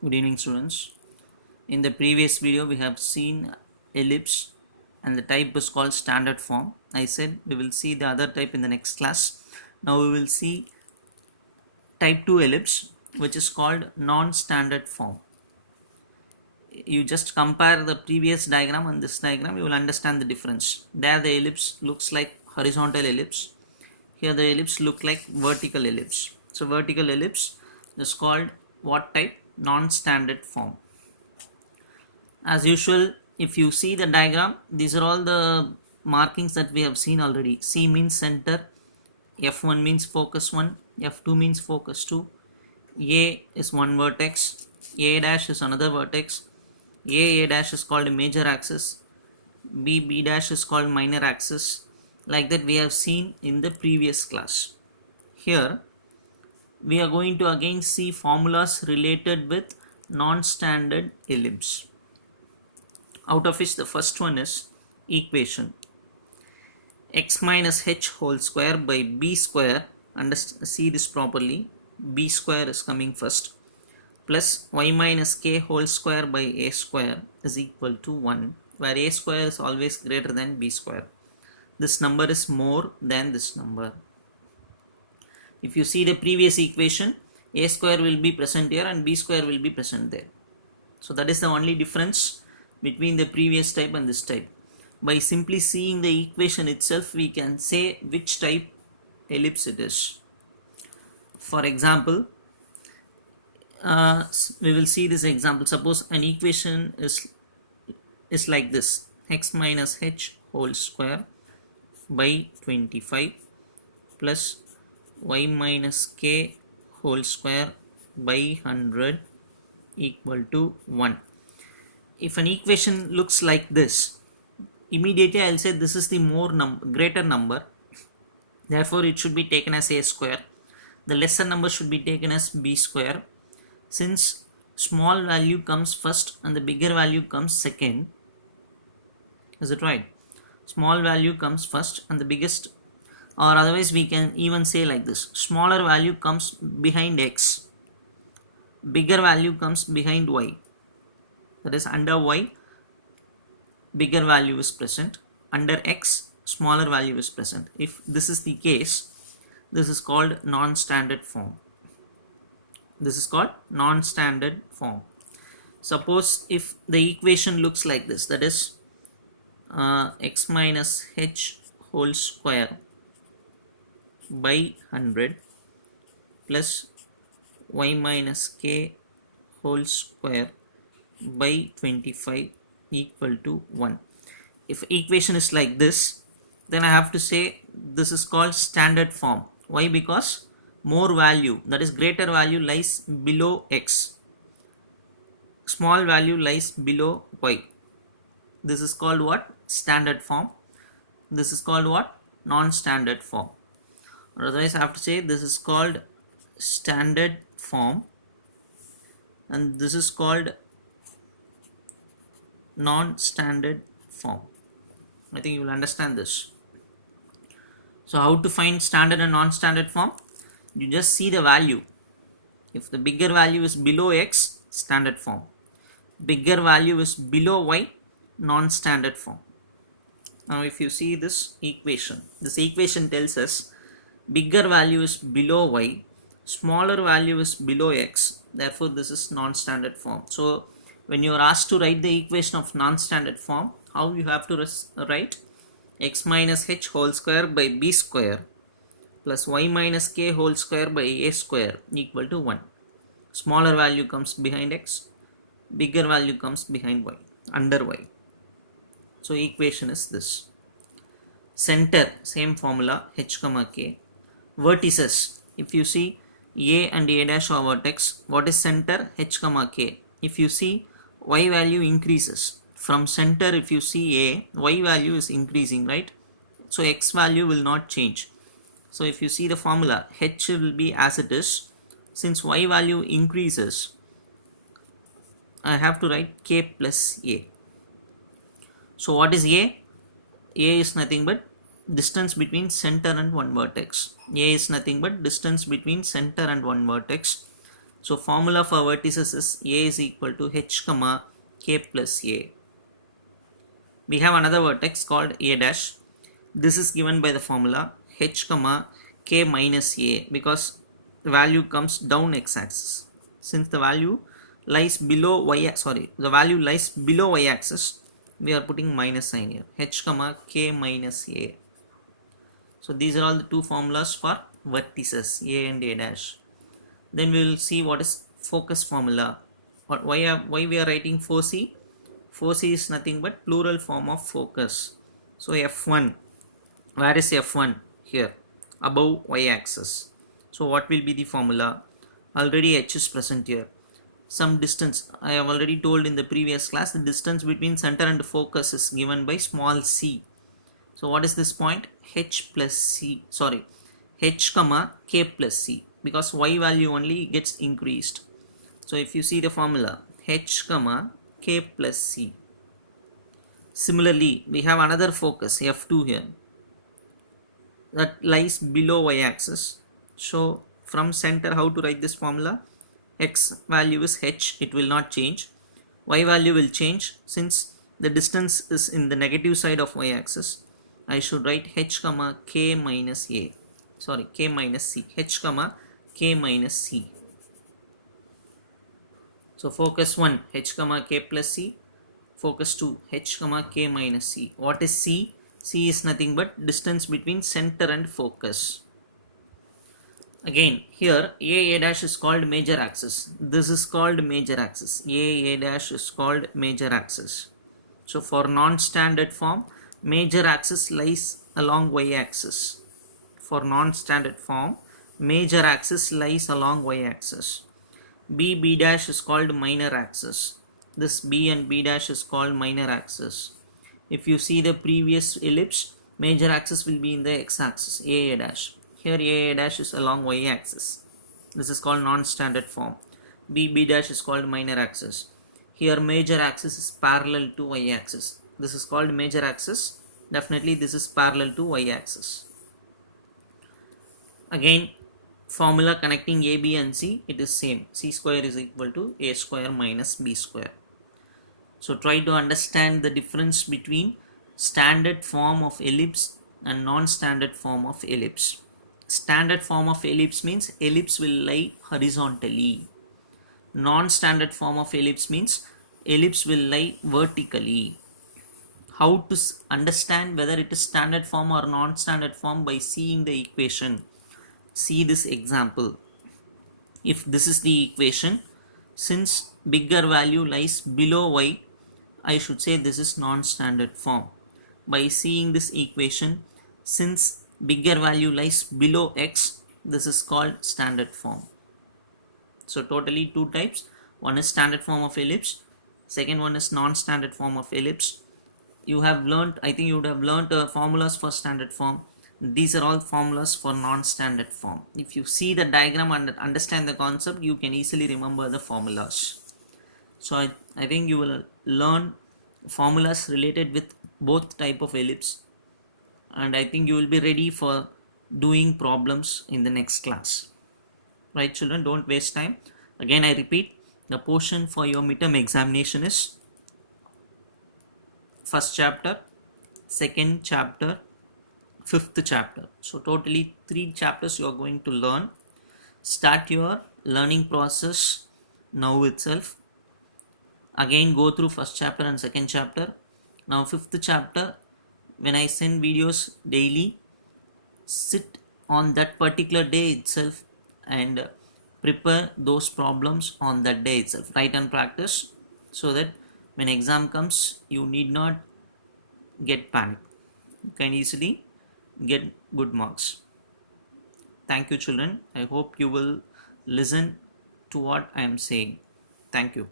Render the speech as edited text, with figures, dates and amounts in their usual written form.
Good evening, students. In the previous video we have seen ellipse and the type is called standard form. I said we will see the other type in the next class. Now we will see type 2 ellipse, which is called non-standard form. You just compare the previous diagram and this diagram, you will understand the difference. There the ellipse looks like horizontal ellipse. Here the ellipse look like vertical ellipse. So vertical ellipse is called what type? Non-standard form. As usual, if you see the diagram, these are all the markings that we have seen already. C means center, F1 means focus 1, F2 means focus 2, A is one vertex, A dash is another vertex, A dash is called a major axis, B dash is called minor axis. Like that we have seen in the previous class. Here we are going to again see formulas related with non-standard ellipse, out of which the first one is equation x minus h whole square by b square, see this properly, b square is coming first, plus y minus k whole square by a square is equal to 1, where a square is always greater than b square. This number is more than this number. If you see the previous equation, a square will be present here and b square will be present there. So that is the only difference between the previous type and this type. By simply seeing the equation itself, we can say which type ellipse it is. For example, we will see this example. Suppose an equation is like this: x minus h whole square by 25 plus y minus k whole square by 100 equal to 1. If an equation looks like this, immediately I'll say this is the greater number, therefore it should be taken as a square. The lesser number should be taken as b square. Since small value comes first and the bigger value comes second, is it right? Small value comes first and the biggest, or otherwise we can even say like this: smaller value comes behind x, bigger value comes behind y. That is, under y bigger value is present, under x smaller value is present. If this is the case, this is called non-standard form. This is called non-standard form. Suppose if the equation looks like this, that is x minus h whole square by 100 plus y minus k whole square by 25 equal to 1. If equation is like this, then I have to say this is called standard form. Why? Because more value, that is greater value, lies below x, small value lies below y. This is called what? Standard form. This is called what? Non-standard form. Or otherwise I have to say this is called standard form and this is called non-standard form. I think you will understand this. So how to find standard and non-standard form? You just see the value. If the bigger value is below x, standard form. Bigger value is below y, non-standard form. Now if you see this equation tells us bigger value is below y, smaller value is below x, therefore this is non-standard form. So when you are asked to write the equation of non-standard form, how you have to write? X minus h whole square by b square plus y minus k whole square by a square equal to 1. Smaller value comes behind x, bigger value comes behind y, under y. So equation is this. Center, same formula, h comma k. Vertices, if you see a and a dash are vertex, what is center? H comma k. If you see y value increases from center, if you see a, y value is increasing, right? So x value will not change. So if you see the formula, h will be as it is. Since y value increases, I have to write k plus a. So what is a? A is nothing but distance between center and one vertex. A is nothing but distance between center and one vertex. So formula for vertices is A is equal to H comma K plus A. We have another vertex called A dash. This is given by the formula H comma K minus A because the value comes down x-axis. Since the value lies below the value lies below y-axis, we are putting minus sign here. H comma K minus A. So these are all the two formulas for vertices A and A dash. Then we will see what is focus formula. Why we are writing 4C? 4C is nothing but plural form of focus. So F1, where is F1? Here, above y-axis. So what will be the formula? Already H is present here. Some distance, I have already told in the previous class, the distance between center and focus is given by small c. So what is this point? H plus C, H comma K plus C, because y value only gets increased. So if you see the formula, H comma K plus C. Similarly, we have another focus, F2 here, that lies below y-axis. So from center, how to write this formula? X value is H, it will not change. Y value will change since the distance is in the negative side of y-axis. I should write H comma K minus A. K minus C. H comma K minus C. So focus 1, H comma K plus C. Focus 2, H comma K minus C. What is C? C is nothing but distance between center and focus. Again, here A dash is called major axis. This is called major axis. A dash is called major axis. So for non-standard form, major axis lies along y-axis. For non-standard form, major axis lies along y-axis. B dash is called minor axis. This B and B dash is called minor axis. If you see the previous ellipse, major axis will be in the x-axis, A dash. Here A dash is along y-axis. This is called non-standard form. B dash is called minor axis. Here major axis is parallel to y-axis. This is called major axis. Definitely this is parallel to y-axis. Again, formula connecting A, B and C, it is same. C square is equal to A square minus B square. So try to understand the difference between standard form of ellipse and non-standard form of ellipse. Standard form of ellipse means ellipse will lie horizontally. Non-standard form of ellipse means ellipse will lie vertically. How to understand whether it is standard form or non-standard form? By seeing the equation. See this example. If this is the equation, since bigger value lies below y, I should say this is non-standard form. By seeing this equation, since bigger value lies below x, this is called standard form. So totally two types. One is standard form of ellipse, second one is non-standard form of ellipse. You have learned, I think you would have learned formulas for standard form. These are all formulas for non-standard form. If you see the diagram and understand the concept, you can easily remember the formulas. So I think you will learn formulas related with both type of ellipse, and I think you will be ready for doing problems in the next class. Right children, don't waste time. Again I repeat, the portion for your midterm examination is first chapter, second chapter, fifth chapter. So totally 3 chapters you are going to learn. Start your learning process now itself. Again go through first chapter and second chapter. Now fifth chapter, when I send videos daily, sit on that particular day itself and prepare those problems on that day itself. Write and practice so that when exam comes, you need not get panic. You can easily get good marks. Thank you children. I hope you will listen to what I am saying. Thank you.